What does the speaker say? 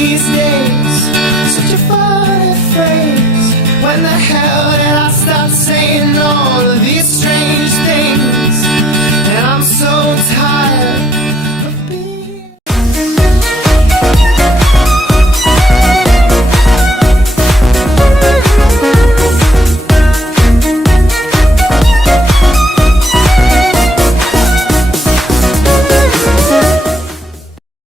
these days. Such a funny phrase. When the hell did I start saying all of these strange things?